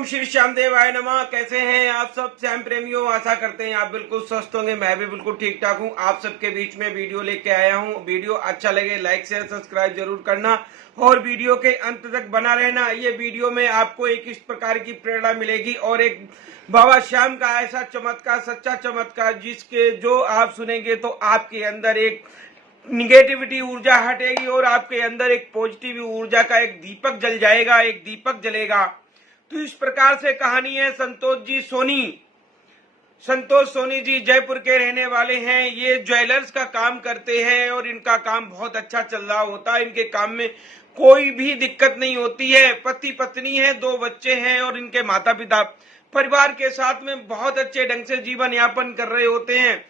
ओम श्री श्यामदेवाय नमः। कैसे हैं आप सब श्याम प्रेमियों? आशा करते हैं आप बिल्कुल स्वस्थ होंगे। मैं भी बिल्कुल ठीक ठाक हूं। आप सबके बीच में वीडियो लेके आया हूं। वीडियो अच्छा लगे लाइक शेयर सब्सक्राइब जरूर करना और वीडियो के अंत तक बना रहना। ये वीडियो में आपको एक इस प्रकार की प्रेरणा मिलेगी और एक बाबा श्याम का ऐसा चमत्कार, सच्चा चमत्कार, जिसके जो आप सुनेंगे तो आपके अंदर एक निगेटिविटी ऊर्जा हटेगी और आपके अंदर एक पॉजिटिव ऊर्जा का एक दीपक जल जाएगा, एक दीपक जलेगा। तो इस प्रकार से कहानी है। संतोष सोनी जी जयपुर के रहने वाले हैं। ये ज्वेलर्स का काम करते हैं और इनका काम बहुत अच्छा चल रहा होता है। इनके काम में कोई भी दिक्कत नहीं होती है। पति पत्नी है, 2 बच्चे हैं और इनके माता पिता परिवार के साथ में बहुत अच्छे ढंग से जीवन यापन कर रहे होते हैं।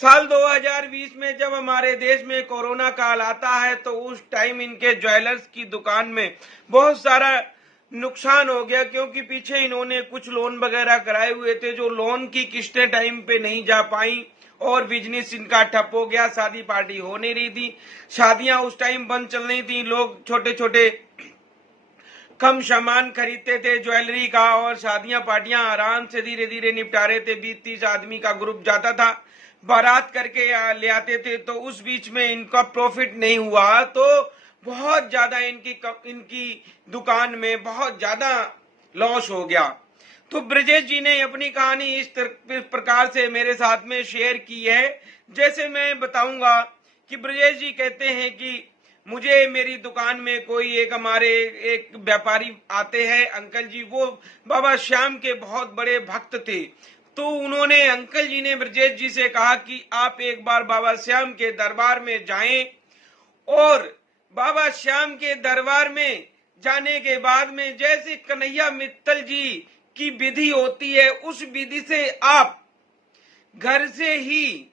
साल 2020 में जब हमारे देश में कोरोना काल आता है तो उस टाइम इनके ज्वेलर्स की दुकान में बहुत सारा नुकसान हो गया, क्योंकि पीछे इन्होंने कुछ लोन वगैरह कराए हुए थे, जो लोन की किस्तें टाइम पे नहीं जा पाई और बिजनेस इनका ठप हो गया। शादी पार्टी हो नहीं रही थी, शादियां उस टाइम बंद चल रही थी। लोग छोटे छोटे कम सामान खरीदते थे ज्वेलरी का और शादियां पार्टियां आराम से धीरे धीरे निपटा रहे थे। 20-30 आदमी का ग्रुप जाता था, बारात करके ले आते थे। तो उस बीच में इनका प्रॉफिट नहीं हुआ तो बहुत ज्यादा इनकी दुकान में बहुत ज्यादा लॉस हो गया। तो ब्रजेश जी ने अपनी कहानी इस प्रकार से मेरे साथ में शेयर की है। जैसे मैं बताऊंगा कि ब्रजेश जी कहते हैं कि मुझे मेरी दुकान में कोई हमारे एक व्यापारी आते हैं अंकल जी, वो बाबा श्याम के बहुत बड़े भक्त थे। तो उन्होंने अंकल जी ने ब्रजेश जी से कहा कि आप एक बार बाबा श्याम के दरबार में जाएं और बाबा श्याम के दरबार में जाने के बाद में जैसे कन्हैया मित्तल जी की विधि होती है उस विधि से आप घर से ही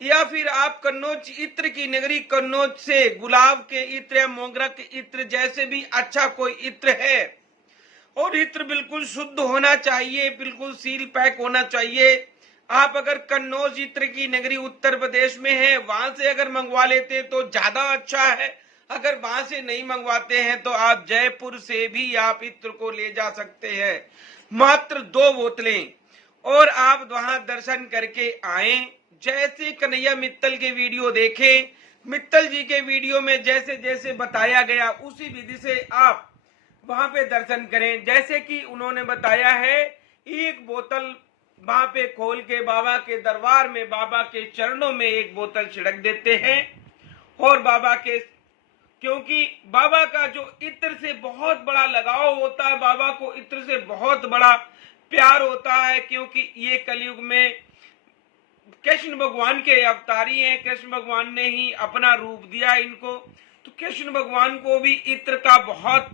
या फिर आप कन्नौज इत्र की नगरी कन्नौज से गुलाब के इत्र या मोगरा के इत्र जैसे भी अच्छा कोई इत्र है और इत्र बिल्कुल शुद्ध होना चाहिए, बिल्कुल सील पैक होना चाहिए। आप अगर कन्नौज इत्र की नगरी उत्तर प्रदेश में है वहां से अगर मंगवा लेते तो ज्यादा अच्छा है। अगर वहां से नहीं मंगवाते हैं तो आप जयपुर से भी आप इत्र को ले जा सकते हैं। मात्र 2 बोतलें और आप वहां दर्शन करके आए। जैसे कन्हैया मित्तल के वीडियो देखें, मित्तल जी के वीडियो में जैसे जैसे बताया गया उसी विधि से आप वहां पे दर्शन करें। जैसे कि उन्होंने बताया है, 1 बोतल वहां पे खोल के बाबा के दरबार में बाबा के चरणों में 1 बोतल छिड़क देते हैं और बाबा के, क्योंकि बाबा का जो इत्र से बहुत बड़ा लगाव होता है, बाबा को इत्र से बहुत बड़ा प्यार होता है, क्योंकि ये कलयुग में कृष्ण भगवान के अवतारी हैं। कृष्ण भगवान ने ही अपना रूप दिया इनको। तो कृष्ण भगवान को भी इत्र का बहुत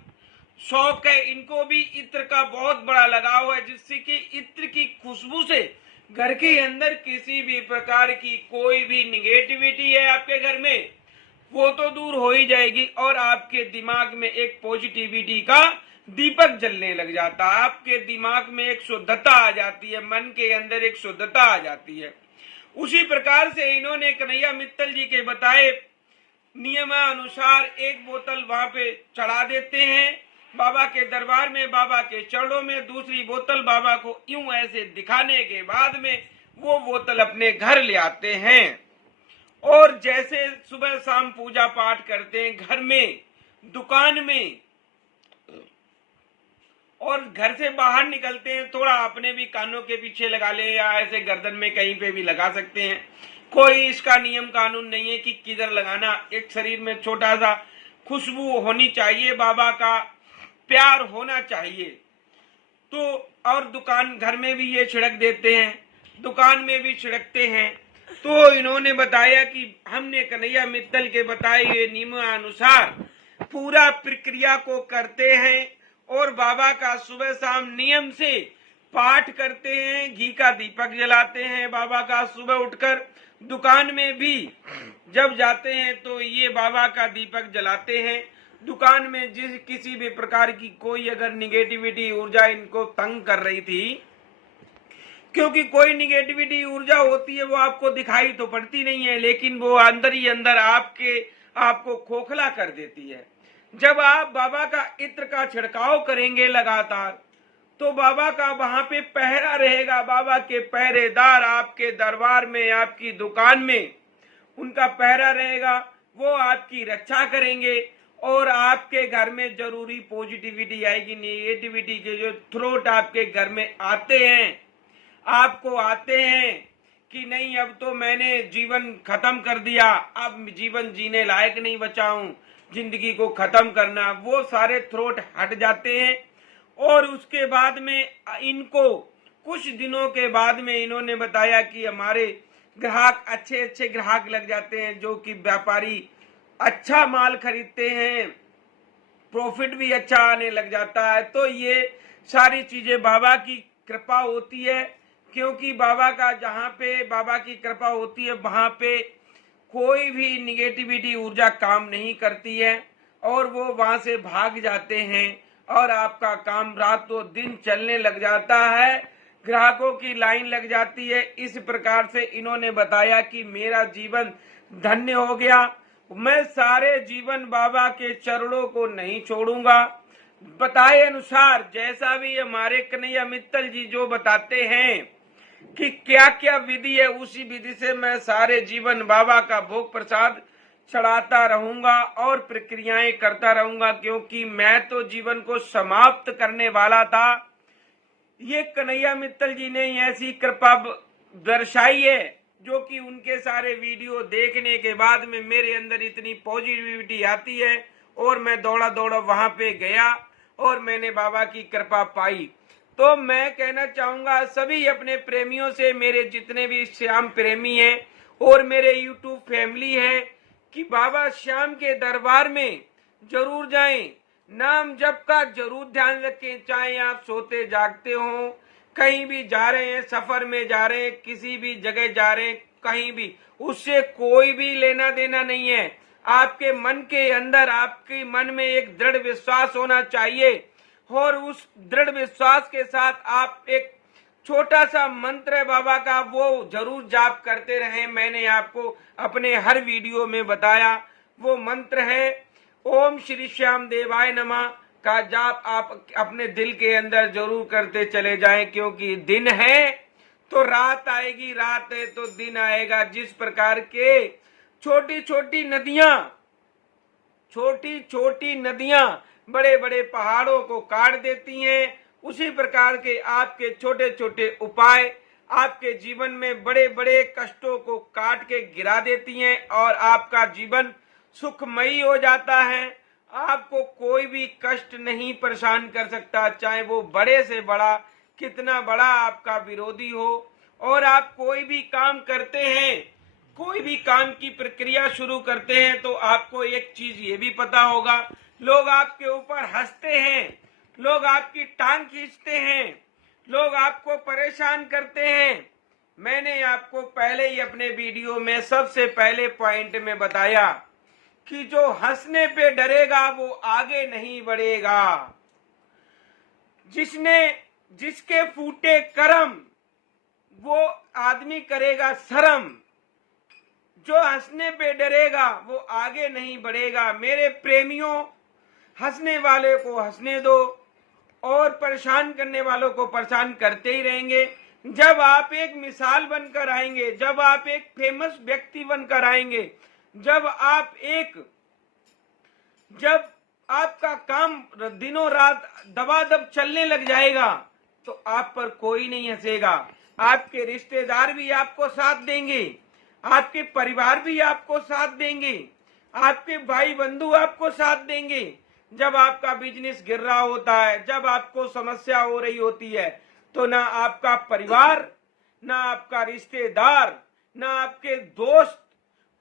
शौक है, इनको भी इत्र का बहुत बड़ा लगाव है, जिससे कि इत्र की खुशबू से घर के अंदर किसी भी प्रकार की कोई भी निगेटिविटी है आपके घर में वो तो दूर हो ही जाएगी और आपके दिमाग में एक पॉजिटिविटी का दीपक जलने लग जाता है। आपके दिमाग में एक शुद्धता आ जाती है, मन के अंदर एक शुद्धता आ जाती है। उसी प्रकार से इन्होंने कन्हैया मित्तल जी के बताए नियमानुसार 1 बोतल वहां पे चढ़ा देते हैं बाबा के दरबार में, बाबा के चरणों में। दूसरी बोतल बाबा को यूं ऐसे दिखाने के बाद में वो बोतल अपने घर ले आते हैं और जैसे सुबह शाम पूजा पाठ करते हैं घर में, दुकान में, और घर से बाहर निकलते हैं थोड़ा अपने भी कानों के पीछे लगा ले या ऐसे गर्दन में कहीं पे भी लगा सकते हैं। कोई इसका नियम कानून नहीं है कि किधर लगाना। एक शरीर में छोटा सा खुशबू होनी चाहिए, बाबा का प्यार होना चाहिए। तो और दुकान घर में भी ये छिड़क देते हैं, दुकान में भी छिड़कते हैं। तो इन्होंने बताया कि हमने कन्हैया मित्तल के बताए हुए नियमानुसार पूरा प्रक्रिया को करते हैं और बाबा का सुबह शाम नियम से पाठ करते हैं, घी का दीपक जलाते हैं बाबा का। सुबह उठकर दुकान में भी जब जाते हैं तो ये बाबा का दीपक जलाते हैं। दुकान में जिस किसी भी प्रकार की कोई अगर निगेटिविटी ऊर्जा इनको तंग कर रही थी, क्योंकि कोई निगेटिविटी ऊर्जा होती है वो आपको दिखाई तो पड़ती नहीं है, लेकिन वो अंदर ही अंदर आपको खोखला कर देती है। जब आप बाबा का इत्र का छिड़काव करेंगे लगातार तो बाबा का वहां पे पहरा रहेगा। बाबा के पहरेदार आपके दरबार में, आपकी दुकान में उनका पहरा रहेगा, वो आपकी रक्षा करेंगे और आपके घर में जरूरी पॉजिटिविटी आएगी। नेगेटिविटी के जो थ्रोट आपके घर में आते हैं, आपको आते हैं कि नहीं अब तो मैंने जीवन खत्म कर दिया, अब जीवन जीने लायक नहीं बचा हूं, जिंदगी को खत्म करना, वो सारे थ्रोट हट जाते हैं। और उसके बाद में इनको कुछ दिनों के बाद में इन्होंने बताया कि हमारे ग्राहक अच्छे अच्छे ग्राहक लग जाते हैं, जो कि व्यापारी अच्छा माल खरीदते हैं, प्रॉफिट भी अच्छा आने लग जाता है। तो ये सारी चीजें बाबा की कृपा होती है, क्योंकि बाबा का जहाँ पे बाबा की कृपा होती है वहां पे कोई भी निगेटिविटी ऊर्जा काम नहीं करती है और वो वहां से भाग जाते हैं और आपका काम रातों दिन चलने लग जाता है, ग्राहकों की लाइन लग जाती है। इस प्रकार से इन्होंने बताया कि मेरा जीवन धन्य हो गया, मैं सारे जीवन बाबा के चरणों को नहीं छोड़ूंगा। बताए अनुसार जैसा भी हमारे कन्हैया मित्तल जी जो बताते हैं कि क्या क्या विधि है, उसी विधि से मैं सारे जीवन बाबा का भोग प्रसाद चढ़ाता रहूंगा और प्रक्रियाएं करता रहूंगा, क्योंकि मैं तो जीवन को समाप्त करने वाला था। ये कन्हैया मित्तल जी ने ऐसी कृपा दर्शाई है, जो कि उनके सारे वीडियो देखने के बाद में मेरे अंदर इतनी पॉजिटिविटी आती है और मैं दौड़ा दौड़ा वहां पे गया और मैंने बाबा की कृपा पाई। तो मैं कहना चाहूंगा सभी अपने प्रेमियों से, मेरे जितने भी श्याम प्रेमी हैं और मेरे यूट्यूब फैमिली है, कि बाबा श्याम के दरबार में जरूर जाएं, नाम जप का जरूर ध्यान रखें। चाहे आप सोते जागते हो, कहीं भी जा रहे हैं, सफर में जा रहे हैं, किसी भी जगह जा रहे हैं, कहीं भी, उससे कोई भी लेना देना नहीं है। आपके मन के अंदर, आपके मन में एक दृढ़ विश्वास होना चाहिए और उस दृढ़ विश्वास के साथ आप एक छोटा सा मंत्र है बाबा का, वो जरूर जाप करते रहें। मैंने आपको अपने हर वीडियो में बताया, वो मंत्र है ओम श्री श्याम देवाय नमः का जाप आप अपने दिल के अंदर जरूर करते चले जाएं, क्योंकि दिन है तो रात आएगी, रात है तो दिन आएगा। जिस प्रकार के छोटी छोटी नदियां बड़े बड़े पहाड़ों को काट देती हैं, उसी प्रकार के आपके छोटे छोटे उपाय आपके जीवन में बड़े बड़े कष्टों को काट के गिरा देती हैं और आपका जीवन सुखमयी हो जाता है। आपको कोई भी कष्ट नहीं परेशान कर सकता, चाहे वो बड़े से बड़ा, कितना बड़ा आपका विरोधी हो। और आप कोई भी काम करते हैं, कोई भी काम की प्रक्रिया शुरू करते हैं, तो आपको एक चीज ये भी पता होगा, लोग आपके ऊपर हंसते हैं, लोग आपकी टांग खींचते हैं, लोग आपको परेशान करते हैं। मैंने आपको पहले ही अपने वीडियो में सबसे पहले पॉइंट में बताया कि जो हंसने पे डरेगा वो आगे नहीं बढ़ेगा, जिसके फूटे कर्म वो आदमी करेगा शर्म, जो हंसने पे डरेगा वो आगे नहीं बढ़ेगा। मेरे प्रेमियों, हंसने वाले को हंसने दो और परेशान करने वालों को परेशान करते ही रहेंगे। जब आप एक मिसाल बनकर आएंगे, जब आप एक फेमस व्यक्ति बनकर आएंगे, जब आपका काम दिनों रात दबादब चलने लग जाएगा, तो आप पर कोई नहीं हंसेगा। आपके रिश्तेदार भी आपको साथ देंगे, आपके परिवार भी आपको साथ देंगे, आपके भाई बंधु आपको साथ देंगे। जब आपका बिजनेस गिर रहा होता है, जब आपको समस्या हो रही होती है, तो ना आपका परिवार, ना आपका रिश्तेदार, ना आपके दोस्त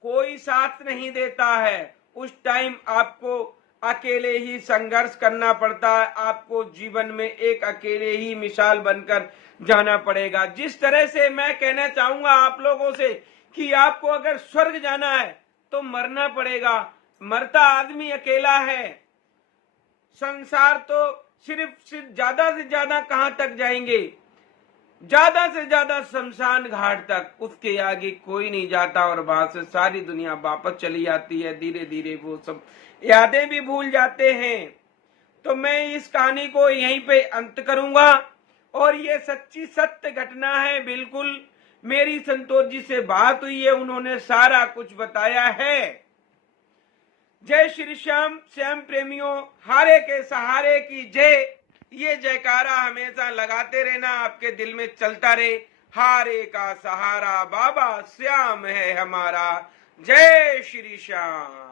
कोई साथ नहीं देता है। उस टाइम आपको अकेले ही संघर्ष करना पड़ता है, आपको जीवन में एक अकेले ही मिसाल बनकर जाना पड़ेगा। जिस तरह से मैं कहना चाहूंगा आप लोगों से कि आपको अगर स्वर्ग जाना है तो मरना पड़ेगा, मरता आदमी अकेला है। संसार तो सिर्फ ज्यादा से ज्यादा कहां तक जाएंगे, ज्यादा से ज्यादा शमशान घाट तक, उसके आगे कोई नहीं जाता और वहां से सारी दुनिया वापस चली जाती है। धीरे धीरे वो सब यादें भी भूल जाते हैं। तो मैं इस कहानी को यहीं पे अंत करूंगा। और ये सच्ची सत्य घटना है, बिल्कुल मेरी संतोष जी से बात हुई है, उन्होंने सारा कुछ बताया है। जय श्री श्याम। श्याम प्रेमियों, हारे के सहारे की जय। ये जयकारा हमेशा लगाते रहना, आपके दिल में चलता रहे। हारे का सहारा बाबा श्याम है हमारा। जय श्री श्याम।